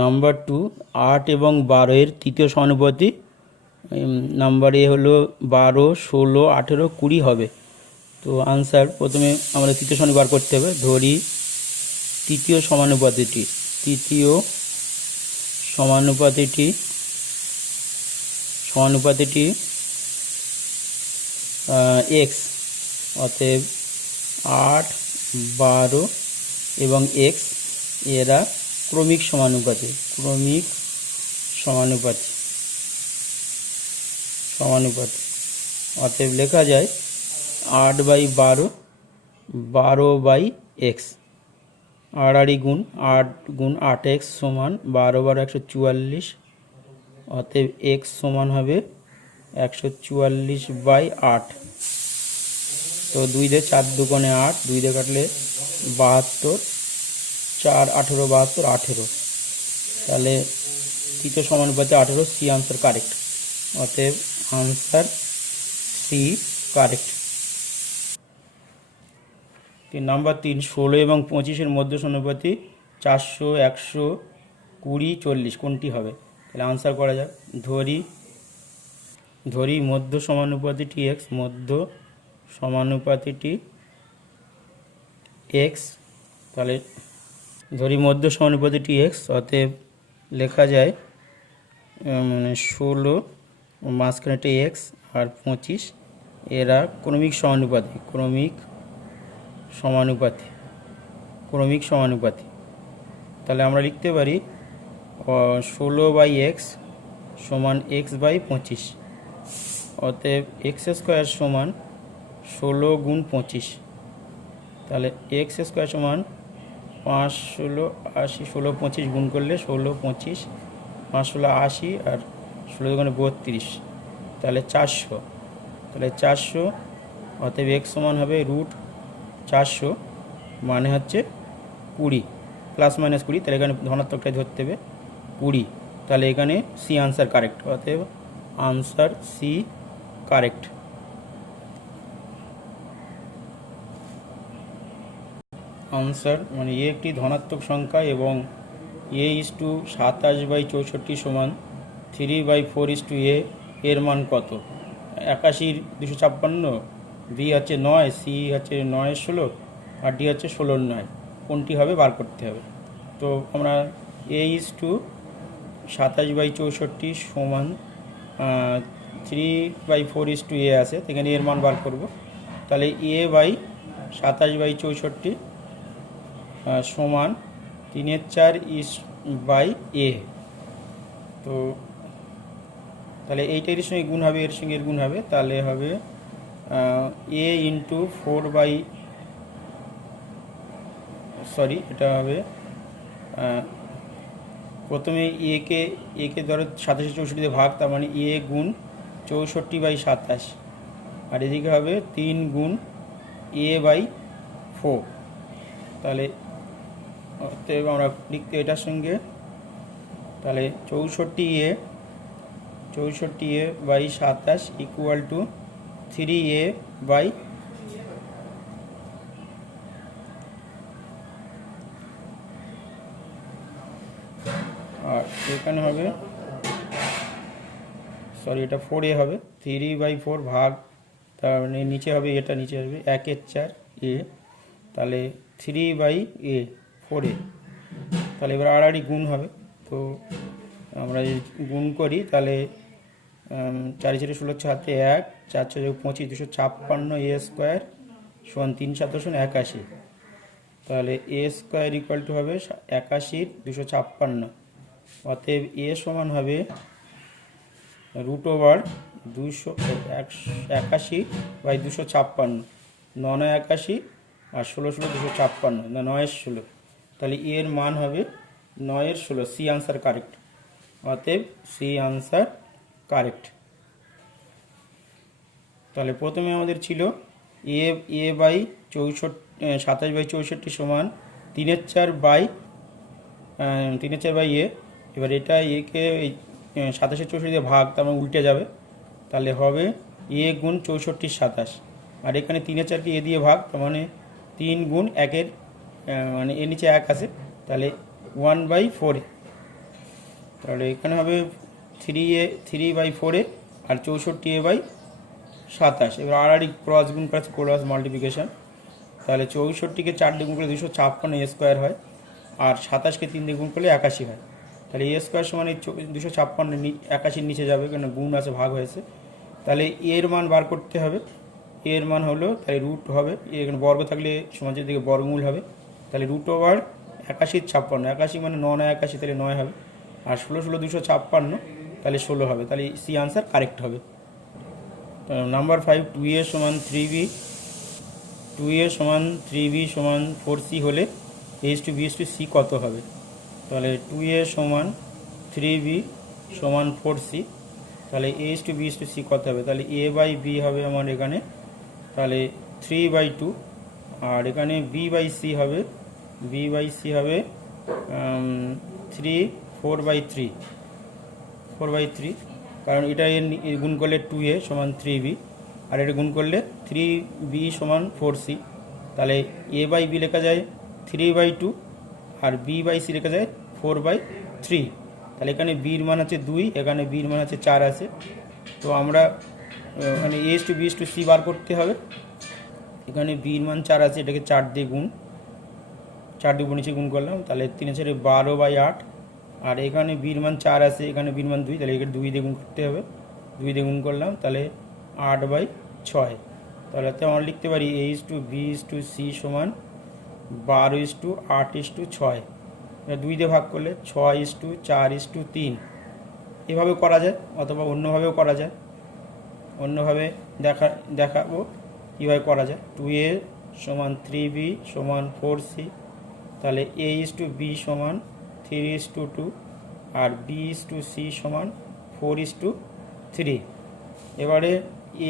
Number 2 8 এবং 12 এর তৃতীয় সমানুপাতি। নাম্বার এ হলো 12, 16, 18, 20 হবে। তো আনসার প্রথমে আমাদের তৃতীয় সমানুপাতি বার করতে হবে। ধরি তৃতীয় সমানুপাতিটি এক্স, অতএব 8, 12 এবং এক্স এরা ক্রমিক সমানুপাতি। অতএব লেখা যায় 8/12, 12/x। আড়াআড়ি গুণ 8 গুণ 8x সমান 12 12 144। অতএব x সমান হবে 144/8। তো 2 দিয়ে 4 দুগুণে 8, 2 দিয়ে কাটলে 72, 4 18 72 18। তাহলে তৃতীয় সমানুপাতে 18, সি আনসার কারেক্ট। অতএব আনসার সি কারেক্ট। নাম্বার 3 16 এবং 25 এর মধ্য সমানুপাতি 400, 100, 20, 40 কোনটি হবে? তাহলে আনসার করা যাক। ধরি মধ্য সমানুপাতিটি এক্স, তাহলে ধরি মধ্য সমানুপাতিটি এক্স। অতএব লেখা যায় 16 মাঝখানেটা এক্স আর 25 এরা ক্রমিক সমানুপাতি। তাহলে আমরা লিখতে পারি 16/x সমান x/25। অতএব এক্স স্কোয়ার সমান 16 গুণ 25। তাহলে এক্স স্কোয়ার সমান 5 16 80, 16 25 গুণ করলে 16 25, 5 16 80 আর 16 দুগুণে 32, তাহলে 400। তাহলে 400, অতএব এক্স সমান হবে √400, মানে হচ্ছে 20 +-20। তাহলে এখানে ধনাত্মকটাই ধরতে হবে 20। তাহলে এখানে সি আনসার কারেক্ট। অতএব আনসার সি কারেক্ট। আনসার মানে এ একটি ধনাত্মক সংখ্যা এবং a:27/64 সমান 3/4 এর মান কত? 81 256, বি হচ্ছে 9, সি হচ্ছে 9 16 আর ডি হচ্ছে 16 9। কোনটি হবে বার করতে হবে। তো আমরা a:27/64 সমান 3/4 আছে, এখানে এর মান বার করব। তাহলে a/27/64 সমান 3/4 তো তাহলে এইটার সঙ্গে গুণ হবে, এর সঙ্গে গুণ হবে, তাহলে হবে a ইন্টু 4 এটা হবে প্রথমে একে ধরো 27 64 ভাগ, তার মানে a গুণ 64/27, আর এদিকে হবে 3 গুণ a/4। তাহলে অতএব আমরা লিখতে এটার সঙ্গে, তাহলে 64a/27 ইকুয়াল টু 3a আর এখানে হবে এটা 4a হবে, 3/4 ভাগ, তার মানে নিচে হবে এটা, নিচে আসবে 1/4a, তাহলে 3/4a। তাহলে এবার আড়াআড়ি গুণ হবে। তো আমরা গুণ করি, তাহলে 4 4 16 হাতে 1, 4 4 25 256 a স্কোয়ার সমান 3 7 81। তাহলে a স্কোয়ার ইকুয়াল টু হবে 81 256। অতএব a সমান হবে √281/256, 9 81 আর 16 16 256, 9 16। তাহলে এর মান হবে 9 16। C answer correct. অতএব সি আনসার কারেক্ট। তাহলে প্রথমে আমাদের ছিল a/27/64 সমান 3/4/a। এবার এটা একে 27 64 দিয়ে ভাগ, তার মানে উল্টে যাবে, তাহলে হবে a গুণ 64 27, আর এখানে 3/4কে এ দিয়ে ভাগ, তার মানে 3 গুণ 1 মানে এর নিচে 1 আছে, তাহলে 1/4 তাহলে এখানে হবে 3/4 আর 64a/27। এবার আড়াআড়ি ক্রস গুণ করা, ক্রস মাল্টিপ্লিকেশন। তাহলে 64কে 4 দিয়ে গুণ করলে 256 a স্কোয়ার হয়, আর 27কে 3 দিয়ে গুণ করলে 81 হয়। তাহলে এ স্কোয়ার সমান এই 256 81 নিচে যাবে, কেন গুণ আছে, ভাগ হয়েছে। তাহলে এর মান বার করতে হবে। এর মান হলো, তাই রুট হবে, এখানে বর্গ থাকলে সমাজের দিকে বর্গমূল হবে। তাহলে √81 56, 81 মানে 9 9 81, তাহলে 9 হবে। আর 16 16 256, তাহলে 16 হবে। তাহলে সি আনসার কারেক্ট হবে। নাম্বার 5, 2a সমান 3b, 2a সমান 3b সমান 4c হলে a/b/c কত হবে? তাহলে 2a সমান 3b সমান 4c, তাহলে a/b/c কত হবে? তাহলে a/b হবে আমার এখানে, তাহলে 3/2, আর এখানে b/c হবে, b/c হবে 4/3, কারণ এটা এর গুণ করলে 2a সমান 3b, আর এটা গুণ করলে 3b সমান 4c। তাহলে a/b লেখা যায় 3/2, আর b/c লেখা যায় 4/3। তাহলে এখানে বির মান আছে 2, এখানে বির মান আছে 4 আছে। তো আমরা মানে a/b/c বার করতে হবে। এখানে বির মান 4 আছে, এটাকে 4 দিয়ে গুণ, 4 দিয়ে নিচে গুণ করলাম, তাহলে 3 4 12/8। আর এখানে বির মান 4 আছে, এখানে বির মান 2, তাহলে এখানে 2 দিয়ে গুণ করতে হবে, 2 দিয়ে গুণ করলাম, তাহলে 8/6। তাহলে আমরা লিখতে পারি a/b/c সমান 12:8:6। 2 দিয়ে ভাগ করলে 6:4:3। এভাবে করা যায়, অথবা অন্যভাবেও করা যায়। অন্যভাবে দেখাবো কীভাবে করা যায়। 2a সমান 3b সমান 4c, তাহলে a/b সমান 3:2, আর b/c সমান 4:3। এবারে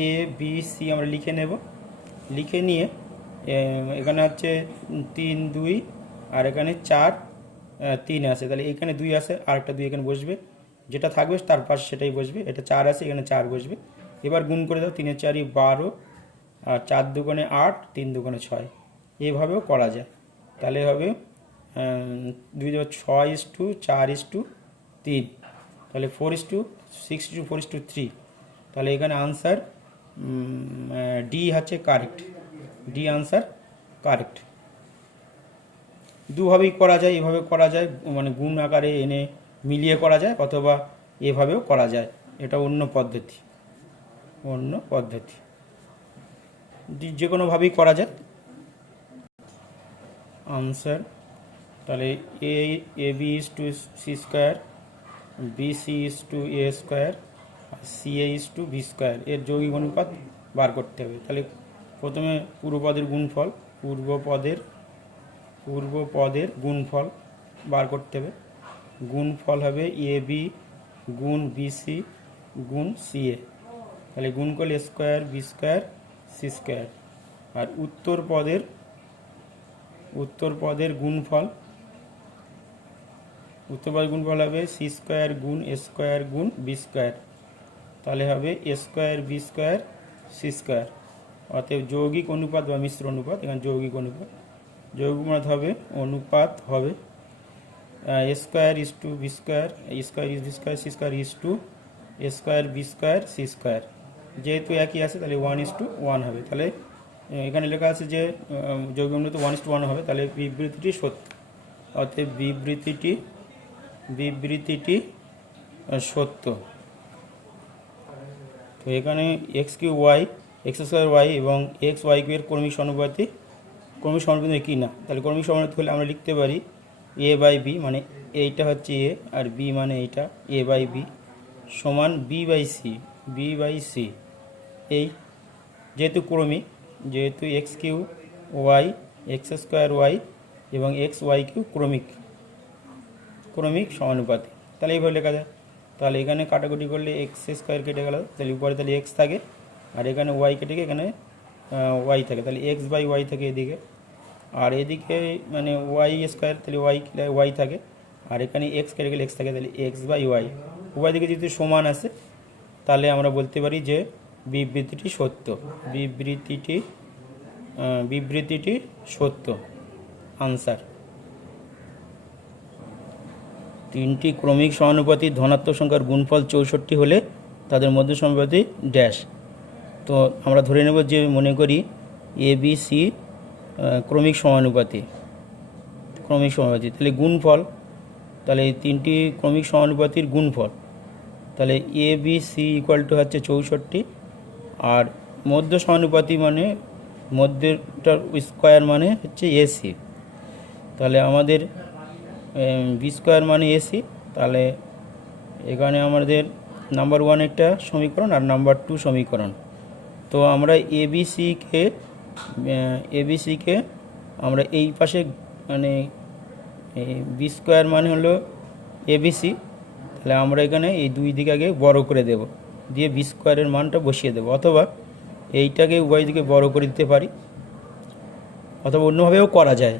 a b c আমরা লিখে নেব। লিখে নিয়ে এখানে হচ্ছে 3 2, আর এখানে 4 3 আছে, তাহলে এখানে 2 আছে, আর একটা 2 এখানে বসবে, যেটা থাকবে তার পাশে সেটাই বসবে। এটা 4 আছে, এখানে 4 বসবে। এবার গুণ করে দাও, 3 4 12, আর 4 2 8, 3 2 6। এভাবেও করা যায়। তাহলে হবে 6:4:3, তাহলে 4:6:4:3। তাহলে এখানে আনসার ডি হচ্ছে কারেক্ট, ডি আনসার কারেক্ট। দুভাবেই করা যায়, এভাবে করা যায়, মানে গুণ আকারে এনে মিলিয়ে করা যায়, অথবা এভাবেও করা যায়। এটা অন্য পদ্ধতি, যে কোনোভাবেই করা যায়। আনসার তাহলে ab/c স্কোয়ার, bc/a স্কোয়ার, আর ca/b স্কোয়ার এর যৌগিক অনুপাত বার করতে হবে। তাহলে প্রথমে পূর্বপদের গুণফল বার করতে হবে। গুণফল হবে ab গুণ bc গুণ ca, তাহলে গুণ করলে square b square c square. আর উত্তর পদের গুণফল হবে সি স্কোয়ার গুণ এ স্কোয়ার গুণ বি স্কোয়ার, তাহলে হবে A square B square C square. অতএব যৌগিক অনুপাত বা মিশ্র অনুপাত, এখানে যৌগিক অনুপাত হবে A square is to B square, A square is B square, C square is to A square B square C square. যেহেতু একই আছে, তাহলে 1:1 হবে। তাহলে এখানে লেখা আছে যে যৌগিক অনুপাত 1:1 হবে, তাহলে বিবৃতিটি সত্য। অতএব বিবৃতিটি সত্য। তো এখানে x স্কোয়ার ওয়াই এবং xy এর ক্রমিক সমানুপাতি কি না, তাহলে ক্রমিক সমানুপাতি হলে আমরা লিখতে পারি a/b, মানে এইটা হচ্ছে a আর b মানে এইটা, a/b সমান b/c। এই যেহেতু ক্রমিক, যেহেতু x স্কোয়ার ওয়াই এবং xy ক্রমিক সমানুপাতি, তাহলে এইভাবে লেখা যায়। তাহলে এখানে কাটাকুটি করলে এক্স স্কোয়ার কেটে গেল, তাহলে উপরে তাহলে এক্স থাকে, আর এখানে ওয়াই কেটে গিয়ে এখানে ওয়াই থাকে, তাহলে x/y থাকে এদিকে, আর এদিকে মানে ওয়াই স্কোয়ার, তাহলে ওয়াই থাকে, আর এখানে এক্স কেটে গেলে এক্স থাকে, তাহলে x/y। উভয় দিকে যেহেতু সমান আছে, তাহলে আমরা বলতে পারি যে বিবৃতিটি সত্য। আনসার তিনটি ক্রমিক সমানুপাতি ধনাত্মক সংখ্যার গুণফল 64 হলে তাদের মধ্য সমানুপাতি ড্যাশ। তো আমরা ধরে নেব যে মনে করি এ বি সি ক্রমিক সমানুপাতি, তাহলে গুণফল, তাহলে এই তিনটি ক্রমিক সমানুপাতির গুণফল, তাহলে A B C equal to হচ্ছে 64, আর মধ্য সমানুপাতি মানে মধ্যটার স্কোয়ার মানে হচ্ছে এসি, তাহলে আমাদের বি স্কোয়ার মানে এসি। তাহলে এখানে আমাদের নাম্বার 1 একটা সমীকরণ আর নাম্বার 2 সমীকরণ। তো আমরা এবিসিকে আমরা এই পাশে মানে বি স্কোয়ার মানে হলো এবিসি, তাহলে আমরা এখানে এই দুই দিকে আগে বড় করে দেব, দিয়ে বি স্কোয়ারের মানটা বসিয়ে দেব, অথবা এইটাকে উভয় দিকে বড় করে দিতে পারি, অথবা অন্যভাবেও করা যায়।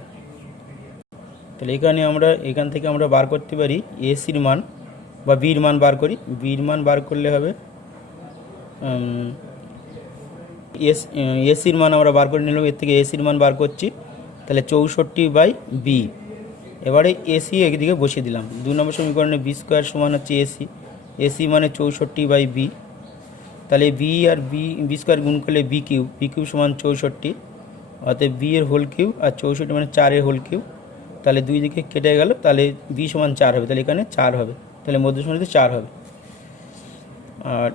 তাহলে এখান থেকে আমরা বার করতে পারি এসির মান বা বির মান বার করি। বির মান বার করলে হবে এসির মান আমরা বার করে নিলাম, এর থেকে এসির মান বার করছি, তাহলে 64/বি। এবারে এসি একদিকে বসিয়ে দিলাম। 2 নম্বর সমীকরণে বি স্কোয়ার সমান হচ্ছে এসি মানে 64/বি, তাহলে বি আর বি স্কোয়ার গুণ করলে বি কিউব সমান 64, অর্থাৎ বি এর হোল কিউব, আর 64 মানে 4 এর হোল কিউব, তাহলে দুই দিকে কেটে গেল, তাহলে বি সমান 4 হবে, তাহলে এখানে 4 হবে, তাহলে মধ্য সমানুপাতি 4 হবে। আর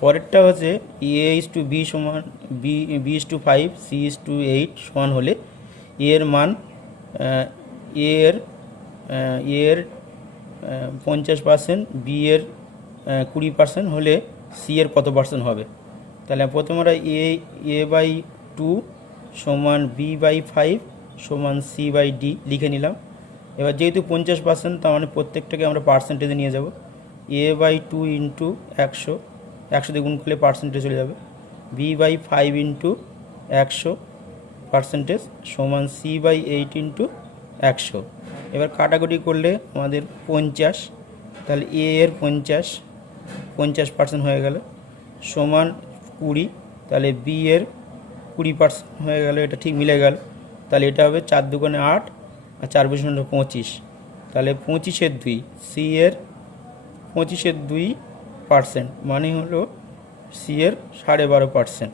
পরেরটা হচ্ছে a/b সমান b/5 c/8 সমান হলে এর মান এর 50%, বি এর 20% হলে সি এর কত পার্সেন্ট হবে। তাহলে প্রথমে আমরা a/2 সমান b/5 সমান c/d লিখে নিলাম। এবার যেহেতু 50%, তার মানে প্রত্যেকটাকে আমরা পার্সেন্টেজে নিয়ে যাব। a/2 ইন্টু 100 দিয়ে গুণ করলে পার্সেন্টেজ চলে যাবে, b/5 ইন্টু 100 পার্সেন্টেজ সমান c/8 ইন্টু 100। এবার কাটাকুটি করলে আমাদের 50, তাহলে এ এর 50% হয়ে গেল সমান 20, তাহলে বি এর 20% হয়ে গেল, এটা ঠিক মিলে গেল। তাহলে এটা হবে 4 দুগুণে 8 আর 4 বছর 25, তাহলে 25/2 সি এর 25/2% মানে হলো সি এর 12.5%,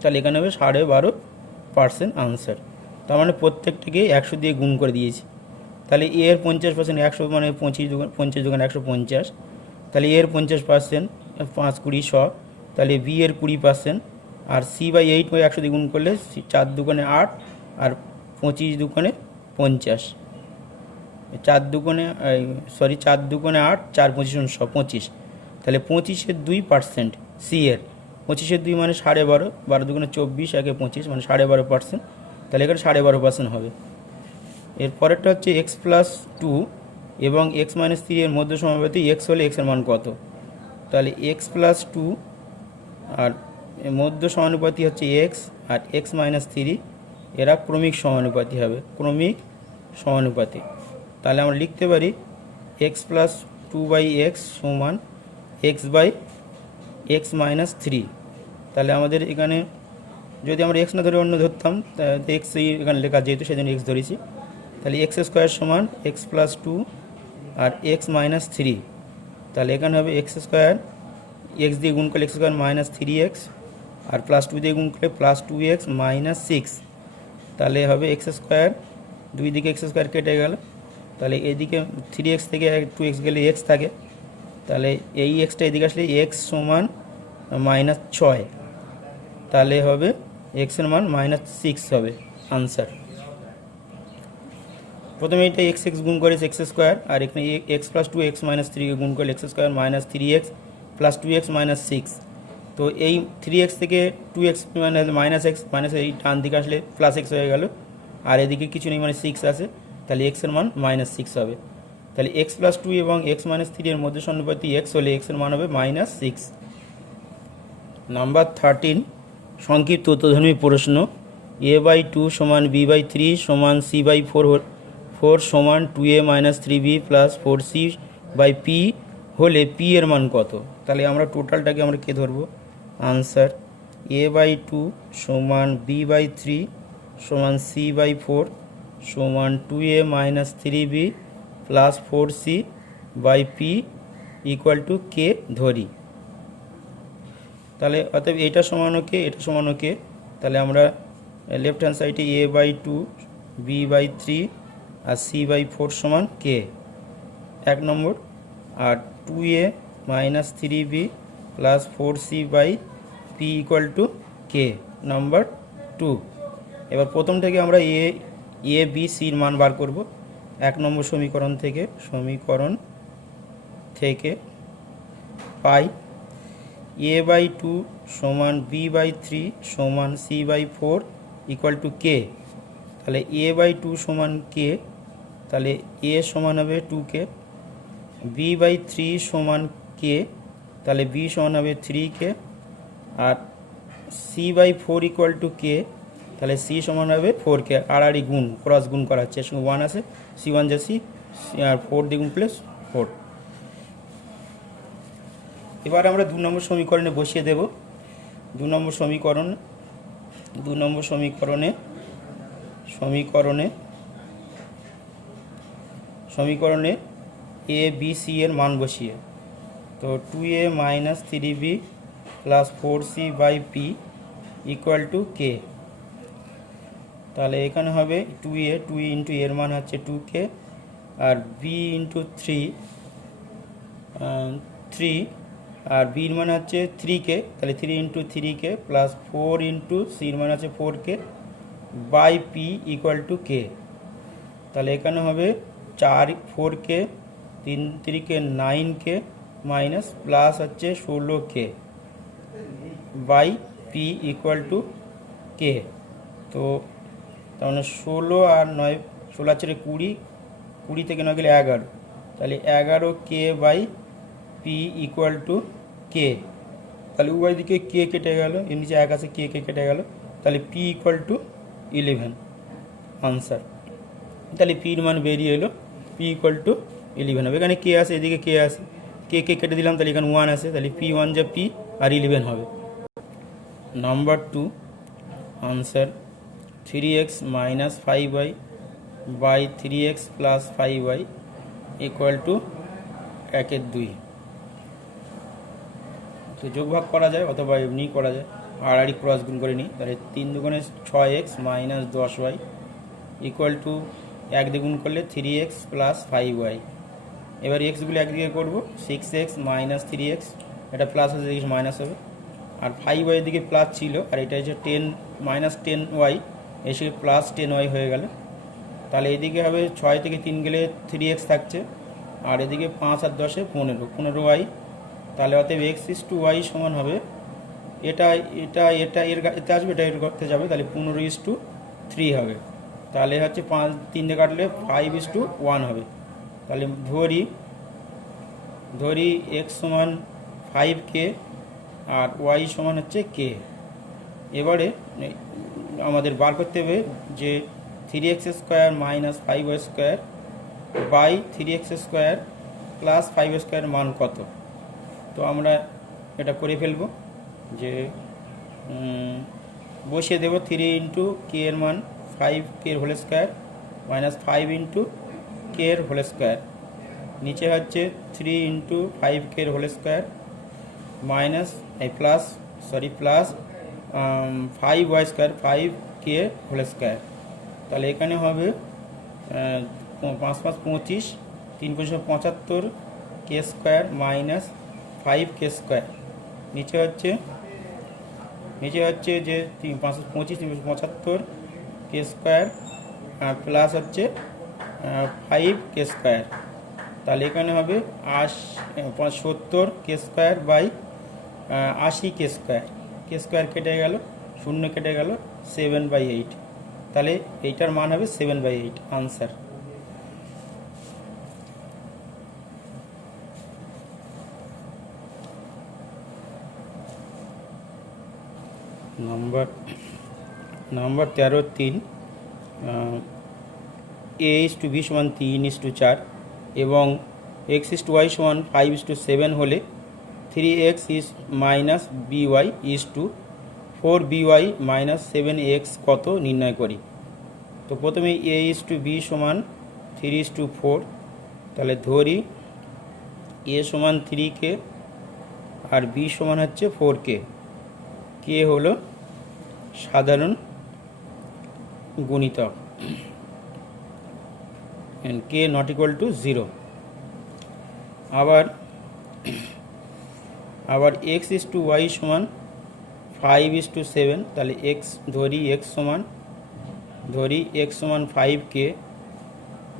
তাহলে এখানে হবে 12.5% আনসার। তার মানে প্রত্যেকটাকে 100 দিয়ে গুণ করে দিয়েছি। তাহলে এ এর 50%, 100 মানে 50 দুগুণ 150, তাহলে এর 50% 5 20 100, তাহলে বি এর 20%, আর c/8 100 দিয়ে গুণ করলে 4 দুগুণে 8 আর 25 দুগুণে 50, 4 দুগুণে 8 4 25 25, তাহলে 25/2% সি এর 25/2 মানে 12.5, 12 দুগুণে 24 একে 25 মানে 12.5%, তাহলে এখানে 12.5% হবে। এরপরেরটা হচ্ছে x+2 এবং x-3 এর মধ্য সমানুপাতি x হলে x এর মান কত। তাহলে x+2 আর মধ্য সমানুপাতি হচ্ছে x, আর x-3 এরা ক্রমিক সমানুপাতি হবে, তাহলে আমরা লিখতে পারি x+2/x সমান x/x-3। তাহলে আমাদের এখানে যদি আমরা x না ধরে অন্য ধরতাম, x এখানে লেখা যেহেতু সেজন্য x ধরেছি, তাহলে x² সমান x+2 আর x-3, তাহলে এখানে হবে x², x দিয়ে গুণ করলে x² -3x, আর +2 দিয়ে গুণ করলে +2x -6, তাহলে হবে x², দুই দিকে x² কেটে গেল, তাহলে এদিকে 3x থেকে 2x গেলে x থাকে, তাহলে এই xটা এদিকে আসলে x সমান -6, তাহলে হবে x এর মান -6 হবে আনসার। প্রথমে এটা x গুণ করে x², আর এখানে x+2 x-3 গুণ করলে x² -3x + 2x -6, তো এই 3x থেকে 2x মানে -x এই ডান দিকে আসলে +x হয়ে গেল, আর এদিকে কিছু নেই মানে 6 আছে, তাহলে x এর মান -6 হবে। তাহলে x+2 এবং x-3 এর মধ্যে সমানুপাতি x হলে x এর মান হবে -6। নাম্বার 13 সংক্ষিপ্ত উত্তরধর্মী প্রশ্ন। a/2 সমান b/3 সমান c/4 সমান 2a - 3b + 4c/p হলে p এর মান কত। তাহলে আমরা টোটালটাকে আমরা কে ধরবো, আনসার a/2 সমান b/3 সমান c/4 সমান 2a - 3b plus 4c by P equal to K ধরি। তাহলে অতএব এটা সমান কে, এটা সমান কে, তাহলে আমরা লেফট হ্যান্ড সাইডে a বাই 2 b বাই 3 আর c বাই 4 সমান কে 1 নম্বর, আর 2a minus 3b plus 4c by P equal to k number 2। এবার প্রথম থেকে আমরা এ বি সির মান বার করব 1 নম্বর সমীকরণ থেকে পাই a বাই 2 সমান b বাই 3 সমান c by 4 equal to K. তাহলে a বাই 2 সমান কে, তাহলে a সমান হবে 2k, b বাই 3 সমান কে, তাহলে b সমান হবে 3k, আর c by 4 equal to K, তাহলে c সমান হবে 4k। আড়াআড়ি গুণ, ক্রস গুণ করা হচ্ছে, এর সঙ্গে 1 আছে, c1 যা c আর 4 দ্বিগুণ প্লাস 4। এবার আমরা 2 নম্বর সমীকরণে বসিয়ে দেব। 2 নম্বর সমীকরণে এ বি সি এর মান বসিয়ে, তো 2a minus 3b plus 4c by P equal to K. তাহলে এখানে হবে 2a, 2 ইন্টু এর মান হচ্ছে 2k, আর b ইন্টু 3 আর বির মান হচ্ছে 3k, তাহলে 3 ইন্টু 3k প্লাস 4 ইন্টু সির মান আছে 4k by P equal to K. তাহলে এখানে হবে 4k 3k 9k minus plus হচ্ছে 16k by P equal to K. তো তার মানে 16 আর 9, 16 আছে 20, 20 থেকে 9 গেলে 11, তাহলে 11k by P equal to K. তাহলে উভয় দিকে কে কেটে গেল, এর নিচে 1 আছে, কে কেটে গেল, তাহলে পি ইকুয়াল টু 11 আনসার। তাহলে পির মান বেরিয়ে এলো পি ইকুয়াল টু 11 হবে। এখানে কে আছে, এদিকে কে আছে, কে কেটে দিলাম, তাহলে এখানে 1 আছে, তাহলে পি 1 যা পি আর 11 হবে। Number 2 answer 3x minus 5y by 3x plus 5y equal to 1/2। তো যোগ ভাগ করা যায় অথবা এমনি করা যায়, আড়াআড়ি ক্রস গুণ করে নিই। তাহলে 3 দুগুণে 6x minus 10y equal to 1 দিয়ে গুণ করলে 3x প্লাস 5y। এবার এক্সগুলো একদিকে করবো, 6x মাইনাস 3x, এটা প্লাস হচ্ছে এদিকে মাইনাস হবে, আর 5y দিকে প্লাস ছিল, আর এটা হচ্ছে 10 মাইনাস 10y এসে প্লাস 10y হয়ে গেল। তাহলে এদিকে হবে 6 থেকে 3 গেলে 3x থাকছে, আর এদিকে 5 আর 10 15y। তাহলে অতএব x ইস টু y সমান হবে, এটা এতে আসবে, এটা এর করতে যাবে, তাহলে 15:3 হবে। তাহলে হচ্ছে 5 3 দিয়ে কাটলে 5:1 হবে। তাহলে ধরি x সমান 5k আর y সমান হচ্ছে k। এবারে আমাদের বার করতে হবে যে 3x square minus 5y square by 3x square plus 5y square মান কত। তো আমরা এটা করে ফেলব, যে বসিয়ে দেব 3 ইন্টু কে এর মান 5k এর whole square minus 5 into k এর হোল স্কোয়ার, নিচে হচ্ছে 3 ইন্টু 5k এর whole square minus plus 5y square 5k whole square. তাহলে এখানে হবে 5 5 25, 3 5 75 কে স্কোয়ার মাইনাস 5k স্কোয়ার, নিচে হচ্ছে যে 5 25 3 75 কে স্কোয়ার আর প্লাস হচ্ছে 5k স্কোয়ার। তাহলে এখানে হবে 70 K square by 80k square, K square কেটে গেল, 0 কেটে গেল, 7/8। তাহলে এইটার মান হবে 7/8 আনসার। নাম্বার 13 a/b সমান 3:4 এবং x/y সমান 5:7 হলে 3x is minus by is to 4by minus 7x কত নির্ণয় করি। তো প্রথমে a/b সমান 3:4, তাহলে ধরি এ সমান 3k আর বি সমান হচ্ছে 4k। কে হলো সাধারণ গুণিতক, কে নট ইকুয়াল টু 0। আবার এক্স ইস টু ওয়াই সমান 5:7। তাহলে এক্স ধরি এক্স সমান 5k,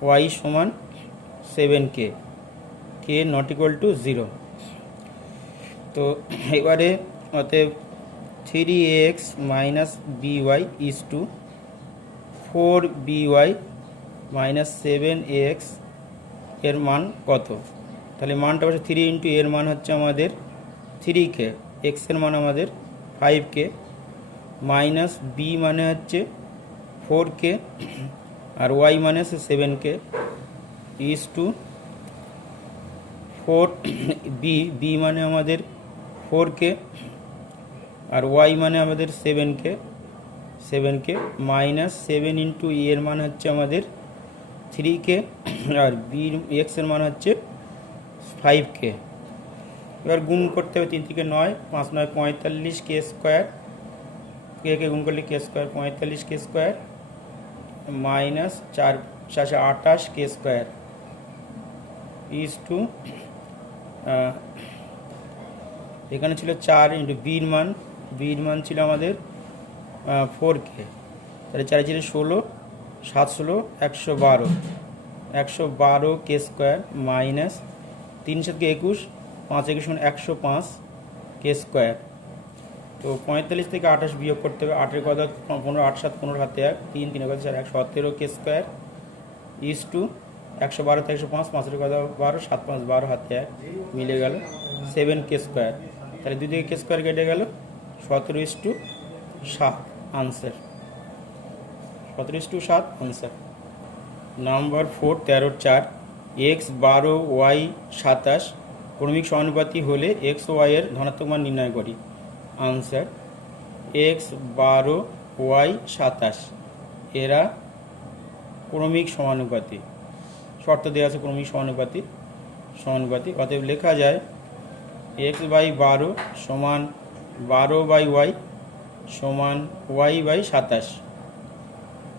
ওয়াই সমান 7k, K not equal to 0। তো এবারে অতএব 3x minus by is to 4by minus 7x এর মান কত? তাহলে মানটা হচ্ছে 3 ইন্টু এর মান হচ্ছে আমাদের 3k, এক্স এর মান আমাদের 5k, মাইনাস বি মানে হচ্ছে 4k আর ওয়াই মানে হচ্ছে 7k ইস টু 4 বি মানে আমাদের 4k আর ওয়াই মানে আমাদের 7k মাইনাস 7 ইন্টু এর মান হচ্ছে আমাদের 3k আর বি এক্স এর মান হচ্ছে 5k। এবার গুণ করতে হবে 3 থেকে 9, 5 9 45 কে স্কোয়ার, কে গুণ করলে K square 45 K square minus 4 28 K square is to এখানে ছিল 4 ইন্টু বির মান ছিল আমাদের 4k। তাহলে 4 ছিল 16, 7 16 112 কে স্কোয়ার মাইনাস 3 7 কে 21, 5 21 105 কে স্কোয়ার। তো 45 থেকে 28 বিয়োগ করতে হবে, 8 কথা 15, 8 7 15 হাতে 1, 3 3 কথা 4 117 কে স্কোয়ার ইস টু 112 থেকে 105, 5 কথা 12, 7 5 12 হাতে 1 মিলে গেল 7k স্কোয়ার। তাহলে 2 দিকে কে স্কোয়ার কেটে গেল 17:7 answer, 17:7 answer. Number 4 13-4 x 12 y 27 ক্রমিক সমানুপাতি হলে এক্স ও ওয়াই এর ধনাত্মক মান নির্ণয় করি। আনসার এক্স 12 ওয়াই 27 এরা ক্রমিক সমানুপাতি, শর্ত দেওয়া আছে ক্রমিক সমানুপাতি। অতএব লেখা যায় এক্স বাই 12 সমান 12 বাই ওয়াই সমান ওয়াই বাই 27।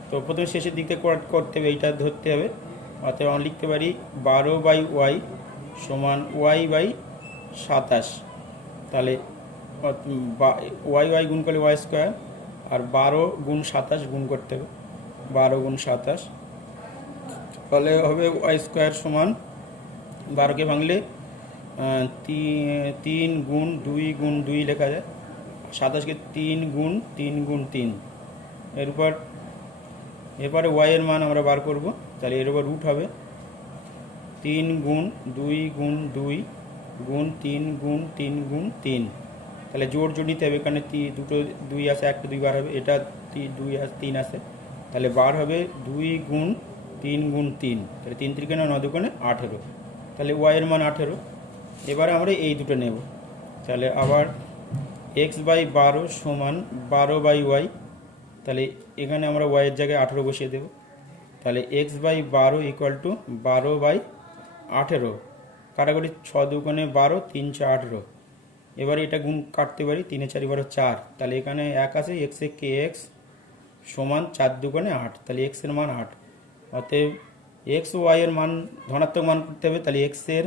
তো প্রথমে শেষের দিক থেকে করতে হবে, এইটা ধরতে হবে। অতএব আমরা লিখতে পারি 12 বাই ওয়াই সমান ওয়াই বাই 27। তাহলে ওয়াই গুণ করলে ওয়াই স্কোয়ার আর 12 গুণ 27 গুণ করতে হবে, 12 গুণ 27 তাহলে হবে ওয়াই স্কোয়ার সমান 12কে ভাঙলে 3 গুণ 2 গুণ 2 লেখা যায়, 27কে 3 গুণ 3 এরপরে ওয়াই এর মান আমরা বার করব। তাহলে এর উপর রুট হবে 3 গুণ 2 গুণ 2 গুণ 3 গুণ 3 গুণ 3। তাহলে জোড় নিতে হবে, এখানে দুটো 2 আসে, একটা 2 বার হবে, এটা 2 আসে 3 আসে, তাহলে বার হবে 2 গুণ 3 গুণ 3। তাহলে 3 3 9 2 18, তাহলে ওয়াই এর মান 18। এবারে আমরা এই দুটো নেব। তাহলে আবার এক্স বাই 12 সমান 12 বাই ওয়াই, তাহলে এখানে আমরা ওয়াইয়ের জায়গায় 18 বসিয়ে দেব। তাহলে x by 12 equal to 12 by 18, কাটাকুটি 6 2 12, 3 4 18। এবারে এটা গুণ কাটতে পারি, 3 4 12 4, তাহলে এখানে 1 আছে, এক্স এ কে এক্স সমান 4 2 8, তাহলে এক্স এর মান 8। অতএব এক্স ও ওয়াই এর মান ধনাত্মক মান করতে হবে, তাহলে এক্স এর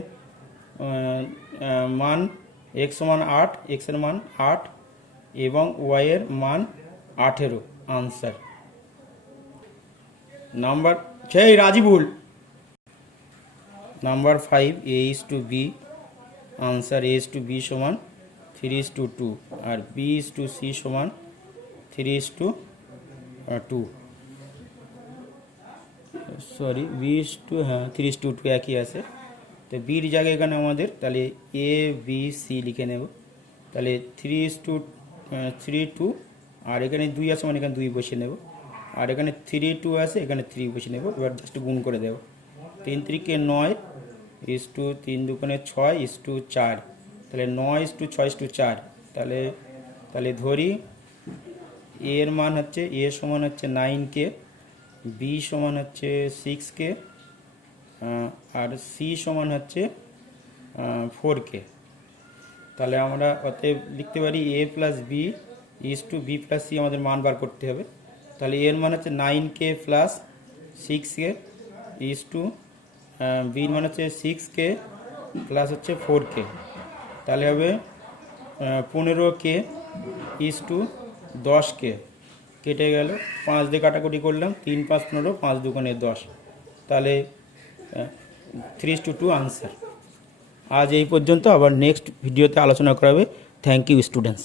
মান এক্স সমান 8, এক্স এর মান 8 এবং ওয়াই এর মান 18 answer. Number 6 Rajibul. Number 5 A is to B, answer A is to B সমান 3:2 আর বি ইস টু সি সমান 3:2, সরি বি ইস টু 3:2 একই আছে। তো বির জায়গায় এখানে আমাদের তাহলে এ বি সি লিখে নেব। তাহলে 3:2 আর এখানে 2 আছে, মানে এখানে 2 বসিয়ে নেব, আর এখানে 3:2 আছে, এখানে 3 বসিয়ে নেব। এবার জাস্ট গুণ করে দেব, 3 3 9 ইস টু 3 2 6 ইস টু 4, তাহলে 9 ইস টু 6 ইস টু 4। তাহলে ধরি এ এর মান হচ্ছে, এ সমান হচ্ছে 9k, বি সমান হচ্ছে 6k আর সি সমান হচ্ছে 4k। তাহলে আমরা অতএব লিখতে পারি A plus B is to B plus C, আমাদের মান বার করতে হবে। তাহলে এর মান হচ্ছে 9k plus 6k is two বির মান হচ্ছে 6k প্লাস হচ্ছে 4k। তাহলে হবে 15k ইজ টু 10k। কেটে গেল, 5 দিয়ে কাটাকুটি করলাম, 3 5 15, 5 দুগুণে 10। তাহলে 3:2 আনসার। আজ এই পর্যন্ত, আবার নেক্সট ভিডিওতে আলোচনা করা হবে। Thank you students.